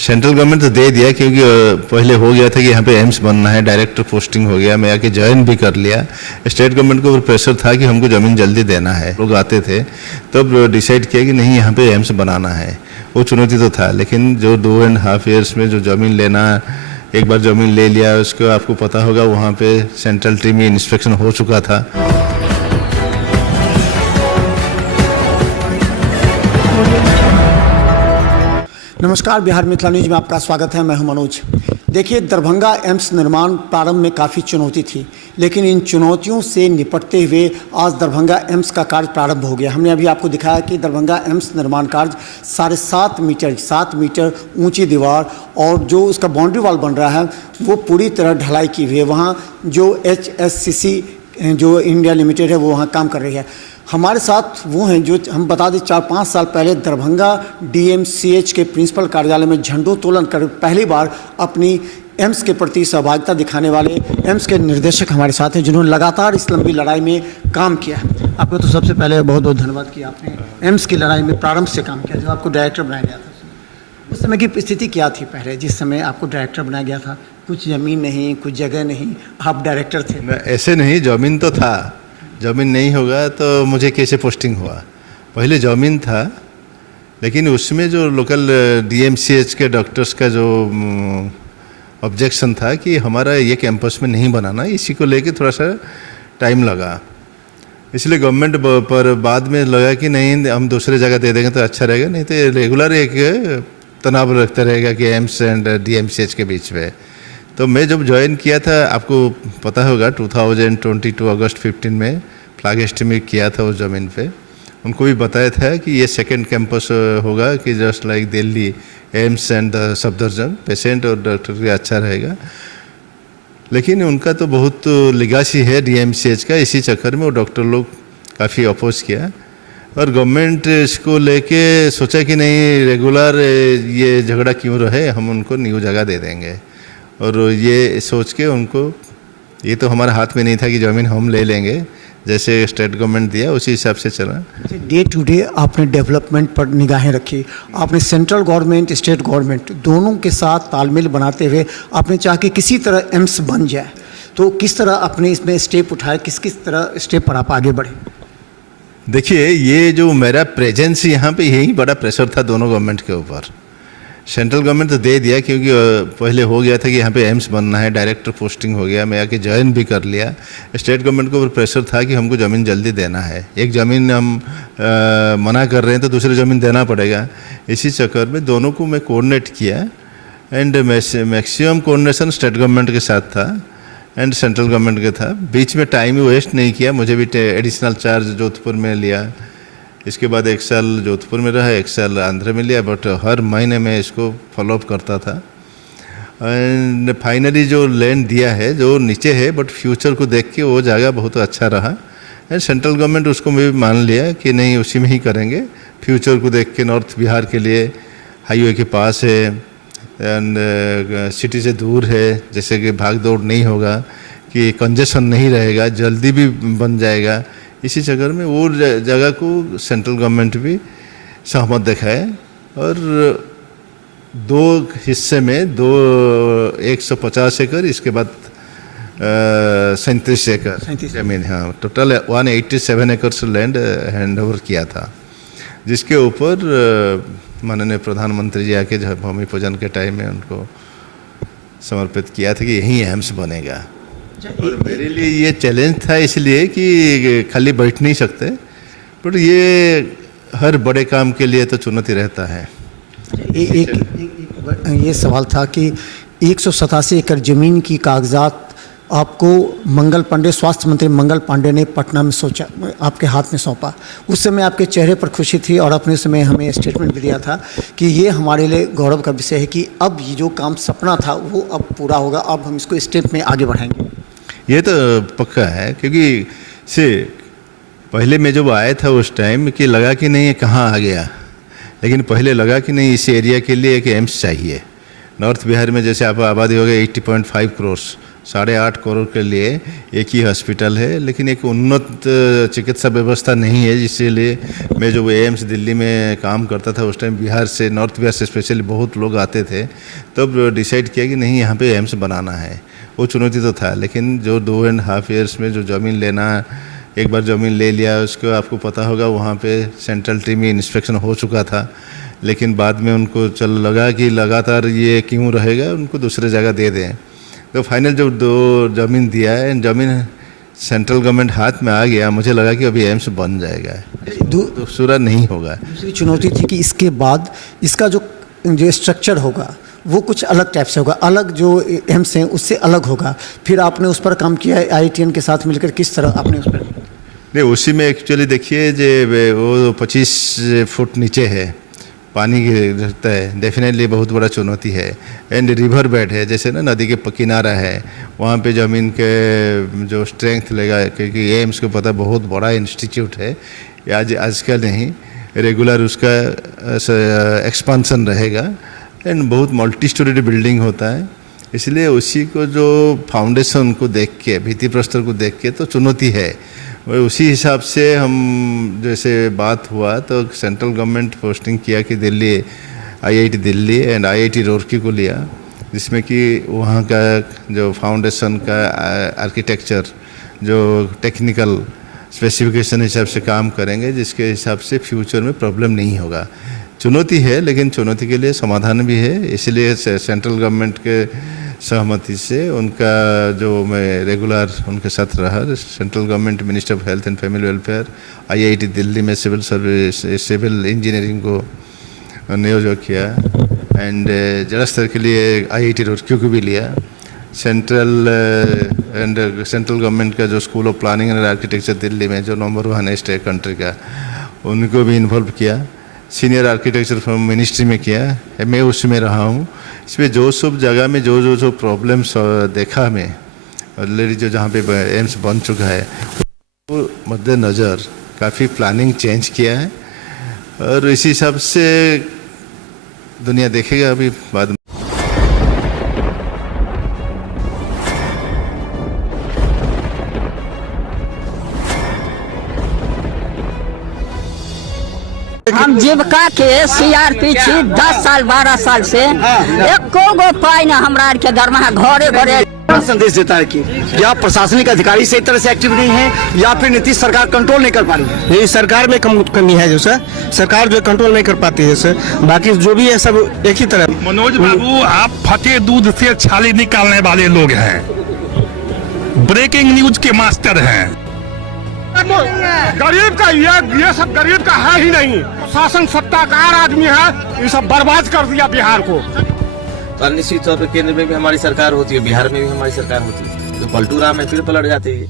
Central government तो दे दिया, क्योंकि पहले हो गया था कि यहाँ पे एम्स बनना है, डायरेक्टर पोस्टिंग हो गया, मैं आके ज्वाइन भी कर लिया। स्टेट गवर्नमेंट के ऊपर प्रेशर था कि हमको ज़मीन जल्दी देना है, लोग आते थे तब डिसाइड किया कि नहीं यहाँ पे एम्स बनाना है। वो चुनौती तो था, लेकिन जो 2.5 ईयर्स में जो ज़मीन लेना, एक बार ज़मीन ले लिया, उसको आपको पता होगा वहाँ पे सेंट्रल टीम में इंस्पेक्शन हो चुका था। नमस्कार, बिहार मिथिला न्यूज में आपका स्वागत है। मैं हूं मनोज। देखिए, दरभंगा एम्स निर्माण प्रारंभ में काफ़ी चुनौती थी, लेकिन इन चुनौतियों से निपटते हुए आज दरभंगा एम्स का कार्य प्रारंभ हो गया। हमने अभी आपको दिखाया कि दरभंगा एम्स निर्माण कार्य 7.5 मीटर ऊंची दीवार और जो उसका बाउंड्री वॉल बन रहा है वो पूरी तरह ढलाई की हुई है। वहाँ जो HSCC जो इंडिया लिमिटेड है वो वहाँ काम कर रही है। हमारे साथ वो हैं जो हम बता दें 4-5 साल पहले दरभंगा DMCH के प्रिंसिपल कार्यालय में झंडोत्तोलन कर पहली बार अपनी एम्स के प्रति सहभागिता दिखाने वाले एम्स के निर्देशक हमारे साथ हैं, जिन्होंने लगातार इस लंबी लड़ाई में काम किया है। आपको तो सबसे पहले बहुत बहुत धन्यवाद कि आपने एम्स की लड़ाई में प्रारंभ से काम किया। जब आपको डायरेक्टर बनाया गया था उस समय की स्थिति क्या थी? पहले जिस समय आपको डायरेक्टर बनाया गया था, कुछ ज़मीन नहीं, कुछ जगह नहीं, आप डायरेक्टर थे। ऐसे नहीं, ज़मीन तो था, ज़मीन नहीं होगा तो मुझे कैसे पोस्टिंग हुआ? पहले ज़मीन था, लेकिन उसमें जो लोकल DMCH के डॉक्टर्स का जो ऑब्जेक्शन था कि हमारा ये कैंपस में नहीं बनाना, इसी को लेके थोड़ा सा टाइम लगा। इसलिए गवर्नमेंट पर बाद में लगा कि नहीं, हम दूसरे जगह दे देंगे तो अच्छा रहेगा, नहीं तो रेगुलर एक तनाव रखता रहेगा कि एम्स एंड DMCH के बीच में। तो मैं जब ज्वाइन किया था, आपको पता होगा 2022 अगस्त 15 में फ्लैग एस्टिमेट किया था उस ज़मीन पे। उनको भी बताया था कि ये सेकंड कैंपस होगा कि just like Delhi AIIMS and Safdarjung, patient और डॉक्टर के अच्छा रहेगा। लेकिन उनका तो बहुत लिगासी है DMCH का, इसी चक्कर में वो डॉक्टर लोग काफ़ी अपोज किया और गवर्नमेंट इसको लेके सोचा कि नहीं, रेगुलर ये झगड़ा क्यों रहे, हम उनको न्यू जगह दे देंगे। और ये सोच के उनको, ये तो हमारे हाथ में नहीं था कि ज़मीन हम ले लेंगे, जैसे स्टेट गवर्नमेंट दिया उसी हिसाब से चला। डे टू डे आपने डेवलपमेंट पर निगाहें रखी। आपने सेंट्रल गवर्नमेंट, स्टेट गवर्नमेंट दोनों के साथ तालमेल बनाते हुए आपने चाहा कि किसी तरह एम्स बन जाए। तो किस तरह आपने इसमें स्टेप उठाए, किस किस तरह स्टेप पर आप आगे बढ़े? देखिए, ये जो मेरा प्रेजेंस यहाँ पे, यही बड़ा प्रेशर था दोनों गवर्नमेंट के ऊपर। सेंट्रल गवर्नमेंट तो दे दिया, क्योंकि पहले हो गया था कि यहाँ पे एम्स बनना है, डायरेक्टर पोस्टिंग हो गया, मैं आके ज्वाइन भी कर लिया। स्टेट गवर्नमेंट के ऊपर प्रेशर था कि हमको ज़मीन जल्दी देना है, एक ज़मीन हम मना कर रहे हैं तो दूसरी ज़मीन देना पड़ेगा। इसी चक्कर में दोनों को मैं कोऑर्डिनेट किया and maximum coordination state government के साथ था एंड सेंट्रल गवर्नमेंट का था। बीच में टाइम वेस्ट नहीं किया, मुझे भी एडिशनल चार्ज जोधपुर में लिया, इसके बाद 1 साल जोधपुर में रहा, 1 साल आंध्र में लिया, बट हर महीने में इसको फॉलोअप करता था। एंड फाइनली जो लैंड दिया है, जो नीचे है, बट फ्यूचर को देख के वो जगह बहुत अच्छा रहा एंड सेंट्रल गवर्नमेंट उसको भी मान लिया कि नहीं, उसी में ही करेंगे। फ्यूचर को देख के नॉर्थ बिहार के लिए हाईवे के पास है एंड सिटी से दूर है, जैसे कि भाग दौड़ नहीं होगा, कि कंजेशन नहीं रहेगा, जल्दी भी बन जाएगा। इसी चक्कर में वो जगह को सेंट्रल गवर्नमेंट भी सहमत दिखाए और 2 हिस्से में 150 एकड़, इसके बाद 37 एकड़ जमीन, हाँ, टोटल 187 एकड़ लैंड हैंड ओवर किया था, जिसके ऊपर माननीय प्रधानमंत्री जी आके भूमि पूजन के टाइम में उनको समर्पित किया था कि यही एम्स बनेगा। और मेरे लिए ये चैलेंज था, इसलिए कि खाली बैठ नहीं सकते, बट ये हर बड़े काम के लिए तो चुनौती रहता है। एक ये सवाल था कि 187 एकड़ ज़मीन की कागजात आपको मंगल पांडे, स्वास्थ्य मंत्री मंगल पांडे ने पटना में सोचा, आपके हाथ में सौंपा। उस समय आपके चेहरे पर खुशी थी और अपने समय हमें स्टेटमेंट भी दिया था कि ये हमारे लिए गौरव का विषय है कि अब ये जो काम सपना था वो अब पूरा होगा, अब हम इसको स्टेप में आगे बढ़ाएंगे। ये तो पक्का है, क्योंकि से पहले मैं जब आया था उस टाइम कि लगा कि नहीं, ये कहाँ आ गया, लेकिन पहले लगा कि नहीं, इस एरिया के लिए एक एम्स चाहिए। नॉर्थ बिहार में जैसे आप आबादी हो गई 80.5 करोड़, 8.5 करोड़ के लिए एक ही हॉस्पिटल है, लेकिन एक उन्नत चिकित्सा व्यवस्था नहीं है। इसीलिए मैं जो एम्स दिल्ली में काम करता था उस टाइम बिहार से, नॉर्थ बिहार से स्पेशली बहुत लोग आते थे, तब डिसाइड किया कि नहीं यहाँ पे एम्स बनाना है। वो चुनौती तो था, लेकिन जो 2.5 ईयर्स में जो ज़मीन लेना, एक बार ज़मीन ले लिया, उसको आपको पता होगा वहाँ पे सेंट्रल टीम में इंस्पेक्शन हो चुका था, लेकिन बाद में उनको लगा कि लगातार ये क्यों रहेगा, उनको दूसरे जगह दे दें। तो फाइनल जो 2 ज़मीन दिया है, ज़मीन सेंट्रल गवर्नमेंट हाथ में आ गया, मुझे लगा कि अभी एम्स बन जाएगा, तो सूरा नहीं होगा। दूसरी चुनौती थी कि इसके बाद इसका जो स्ट्रक्चर होगा वो कुछ अलग टाइप से होगा, अलग जो एम्स हैं उससे अलग होगा। फिर आपने उस पर काम किया IITN के साथ मिलकर, किस तरह आपने उस पर? नहीं, उसी में एक्चुअली देखिए जो वो 25 फुट नीचे है, पानी रहता है, डेफिनेटली बहुत बड़ा चुनौती है। एंड रिवर बेड है, जैसे ना नदी के किनारा है, वहाँ पे ज़मीन के जो स्ट्रेंथ लेगा, क्योंकि एम्स को पता बहुत बड़ा इंस्टीट्यूट है, आजकल नहीं, रेगुलर उसका एक्सपांसन रहेगा एंड बहुत मल्टी स्टोरीड बिल्डिंग होता है। इसलिए उसी को जो फाउंडेशन को देख के, भित्ति प्रस्तर को देख के तो चुनौती है। और उसी हिसाब से हम जैसे बात हुआ तो सेंट्रल गवर्नमेंट पोस्टिंग किया कि Delhi, IIT Delhi and IIT Roorkee को लिया, जिसमें कि वहाँ का जो फाउंडेशन का आर्किटेक्चर, जो टेक्निकल स्पेसिफिकेशन हिसाब से काम करेंगे, जिसके हिसाब से फ्यूचर में प्रॉब्लम नहीं होगा। चुनौती है, लेकिन चुनौती के लिए समाधान भी है। इसलिए सेंट्रल गवर्नमेंट के सहमति से उनका जो मैं रेगुलर उनके साथ रहा, central government minister of health and family welfare, IIT Delhi में सिविल सर्विस, सिविल इंजीनियरिंग को नियोजित किया एंड जिला स्तर के लिए IIT रुड़की को भी लिया। सेंट्रल गवर्नमेंट का जो school of planning and architecture Delhi में जो नंबर 1 है स्टेट कंट्री का, उनको भी इन्वॉल्व किया। सीनियर आर्किटेक्चर फ्रॉम मिनिस्ट्री में किया है, मैं उसमें रहा हूँ। इसमें जो सब जगह में जो प्रॉब्लम्स देखा मैं ऑलरेडी, जो जहाँ पे एम्स बन चुका है, वो मद्देनज़र काफ़ी प्लानिंग चेंज किया है और इसी हिसाब से दुनिया देखेगा अभी बाद में। हम जीविका के CRP छी 10 साल 12 साल से, एको गो पाई न हमरा आर के दरमाहा घरे घरे। संदेश देता है कि क्या प्रशासनिक अधिकारी सही तरह से एक्टिव नहीं है या फिर नीतीश सरकार कंट्रोल नहीं कर पा रही है? ये सरकार में कमी है, जो सर सरकार जो कंट्रोल नहीं कर पाती है सर, बाकी जो भी है सब एक ही तरह। मनोज बाबू, आप फटे दूध से छाली निकालने वाले लोग हैं, ब्रेकिंग न्यूज के मास्टर हैं। गरीब का ये सब गरीब का है ही नहीं, शासन सत्ताकार आदमी है, ये सब बर्बाद कर दिया बिहार को। तो निश्चित तौर पर केंद्र में भी हमारी सरकार होती है, बिहार में भी हमारी सरकार होती है, तो पलटू राम में फिर पलट जाती है।